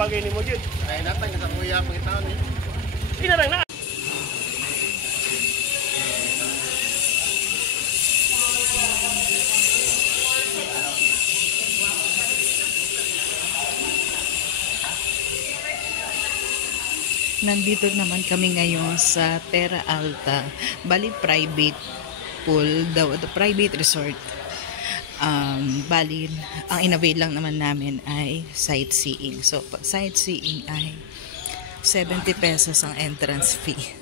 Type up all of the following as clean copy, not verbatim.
bagay ni mo jud. Ay dapat sa kuya pangitaon ni. Inarang na. Nandito naman kami ngayon sa Terra Alta, bali private pool, the private resort. Bali, ang inavail lang naman namin ay sightseeing. So, pag sightseeing ay 70 pesos ang entrance fee.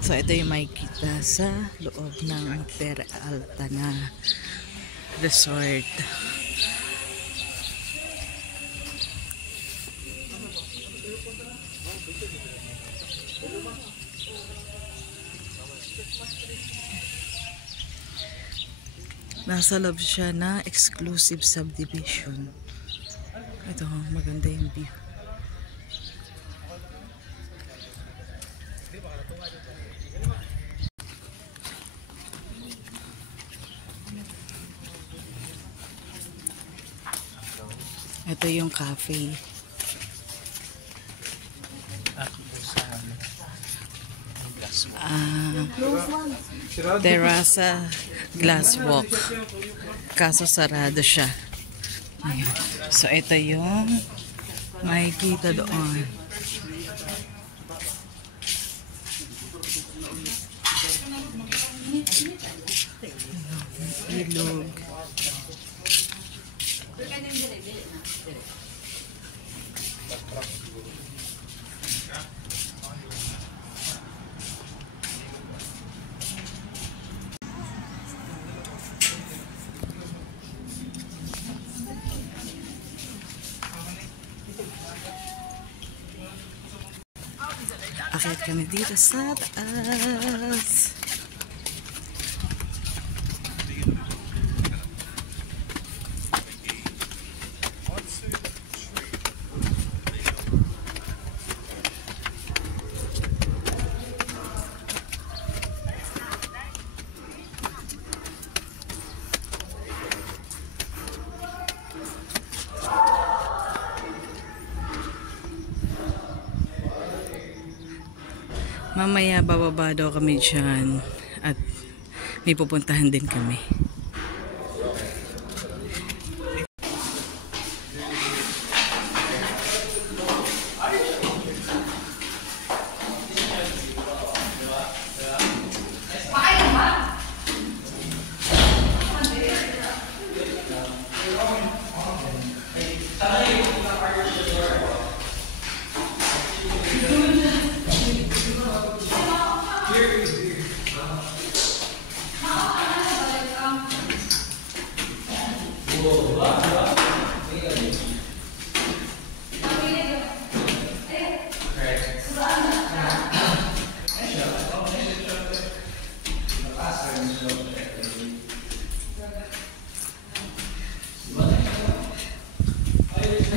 So, ito yung makikita sa loob ng Terra Alta na resort. Nasa loob siya na exclusive subdivision. Ito, maganda yung view. Ito yung cafe. Terraza Glass Walk. Kaso sarado siya. Ayan. So ito yung makikita doon. Ilog. Akit kami dito sa taas. Mamaya bababa daw kami dyan at may pupuntahan din kami.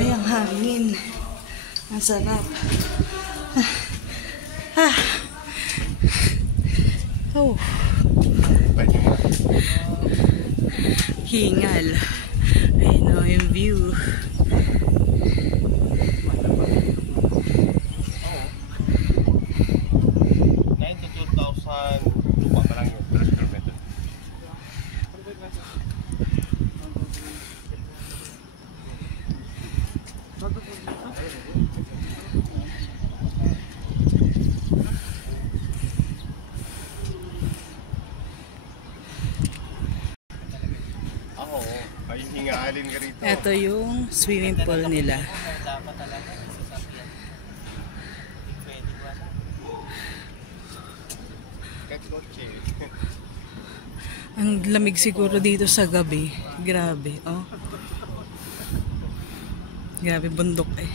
Ay, ang hangin. Ang sarap. Oh. Hingal. Ayun o yung view. Lupa pa lang yung per meter. Ito yung swimming pool nila. Ang lamig siguro dito sa gabi. Grabe, oh. Grabe, bundok eh.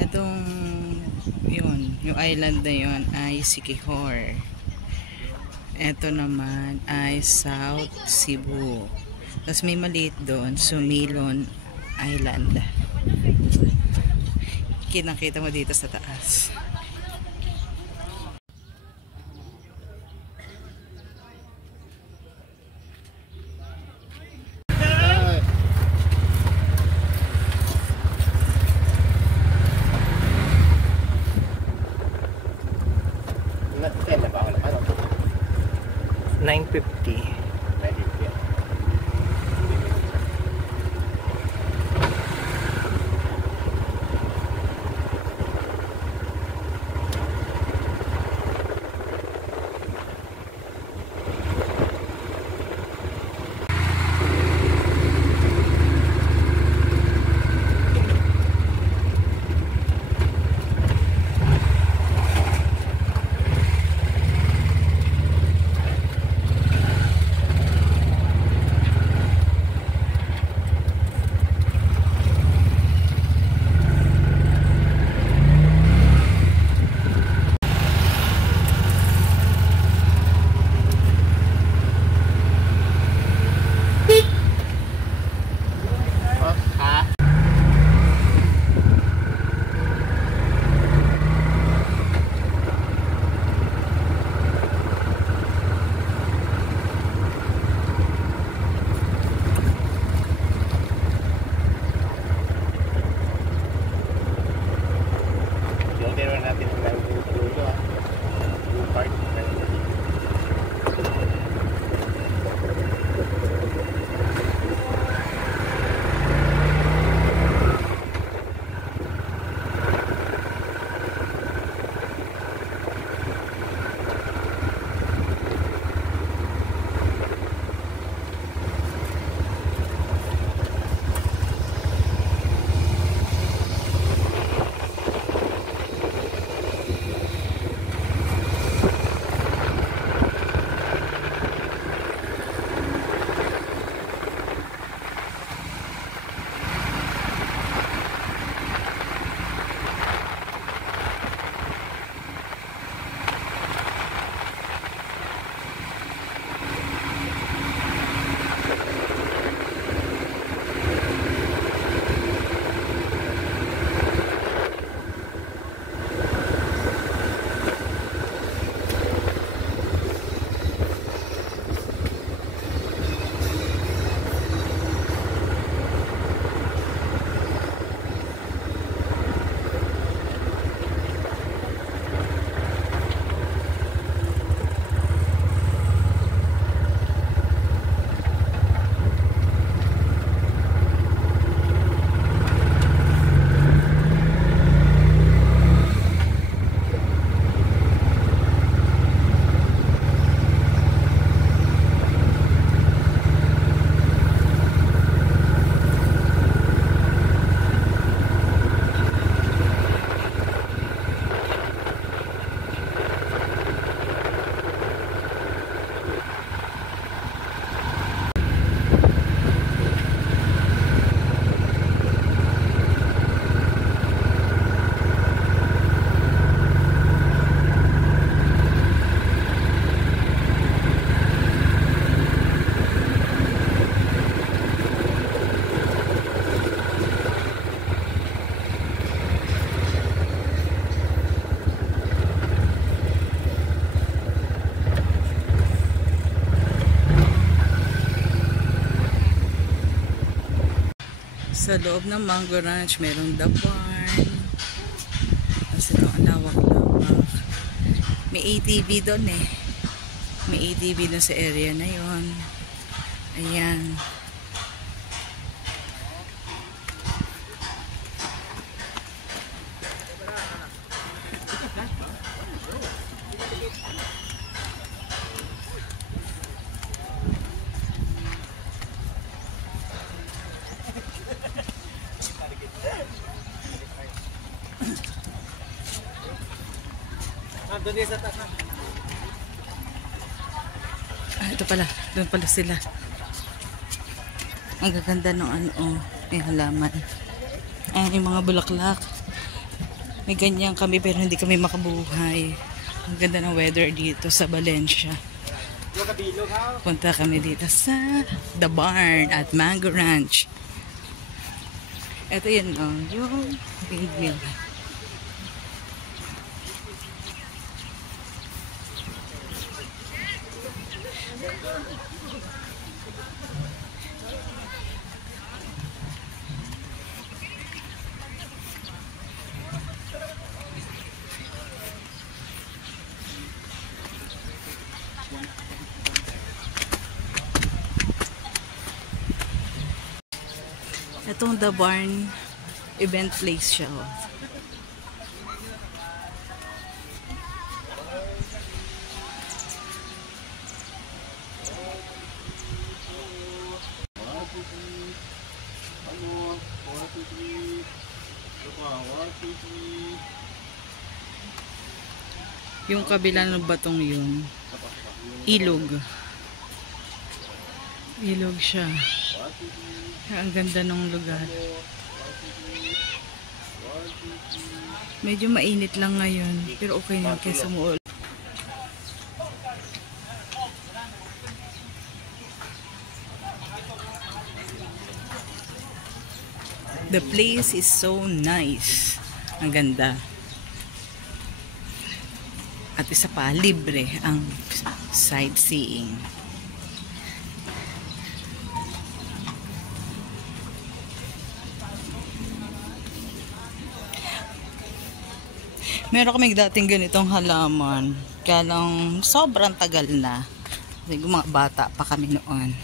Etong yun, yung island na yun ay Siquijor. Ito naman ay South Cebu. Tapos may maliit doon, Sumilon Island. Kinakita mo dito sa taas. 250. Sa loob ng Mango Ranch, merong the barn. Kasi ito ang lawak-lawak. May ATV doon eh. May ATV doon sa area na yon. Ayan. Doon sa taas na. Ito pala. Doon pala sila. Ang gaganda ng ano, may halaman. Ayan yung mga bulaklak. May ganyan kami pero hindi kami makabuhay. Ang ganda ng weather dito sa Valencia. Punta kami dito sa The Barn at Mango Ranch. Ito yun, yung windmill. Itong The Barn event place siya. Oh. Yung kabila ng batong yun, ilog. Ilog siya. Ang ganda ng lugar. Medyo mainit lang ngayon, pero okay na kaysa umuulan. The place is so nice. Ang ganda. At isa pa, libre ang sightseeing. Meron kaming dating ganitong halaman. Kaya lang sobrang tagal na. Kasi mga bata pa kami noon.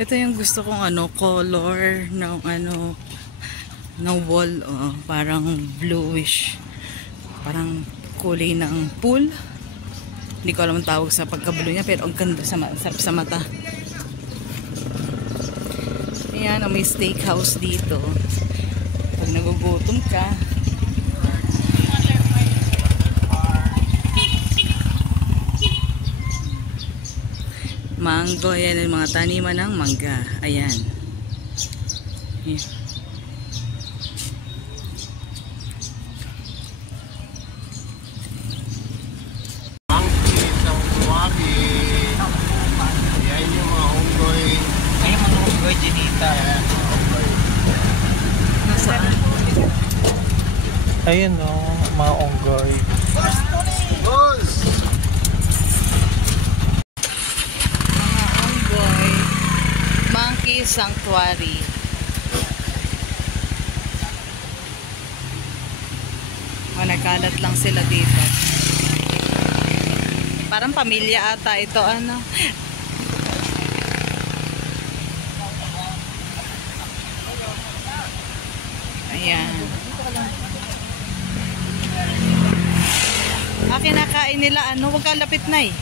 Ito yung gusto kong color ng ng wall, parang bluish. Parang kulay ng pool. Hindi ko alam ang tawag sa pagka-blue niya, pero ang ganda sa mata. Ayan, may steakhouse dito. Pag nagugutom ka, mango, ayan ang mga taniman ng mangga. Ayan. Ayan. Ayun o, mga onggoy. Mga onggoy. Monkey Sanctuary. Nagkalat lang sila dito. Parang pamilya ata ito, Ayan. Kinakain nila, huwag ka lapit na eh.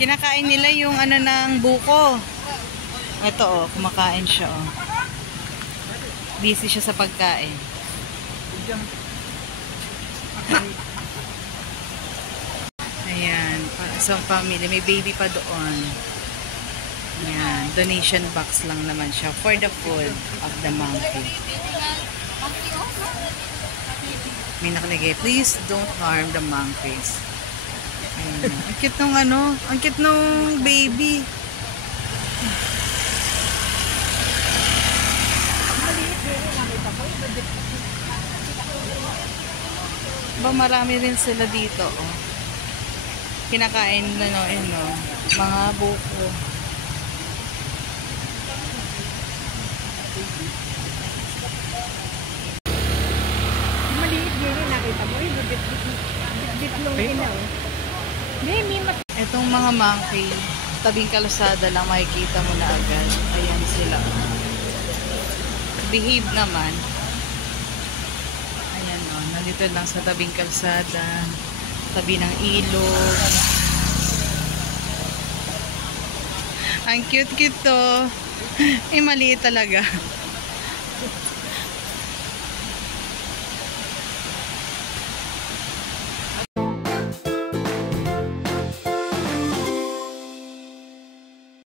Kinakain nila yung ng buko. Ito kumakain siya Busy siya sa pagkain. Ayan, isang family, may baby pa doon. Ayan, donation box lang naman siya for the food of the monkey. May nakalagay, please don't harm the monkeys. Ayan. Ang cute nung ang cute nung baby. Ba, marami rin sila dito, Kinakain na mga buko. Itong mga monkey, tabing kalsada lang makikita mo na agad. Ayan sila. Behave naman. Ayan nandito lang sa tabing kalsada, tabi ng ilog. Ang cute-cute to. Maliit talaga.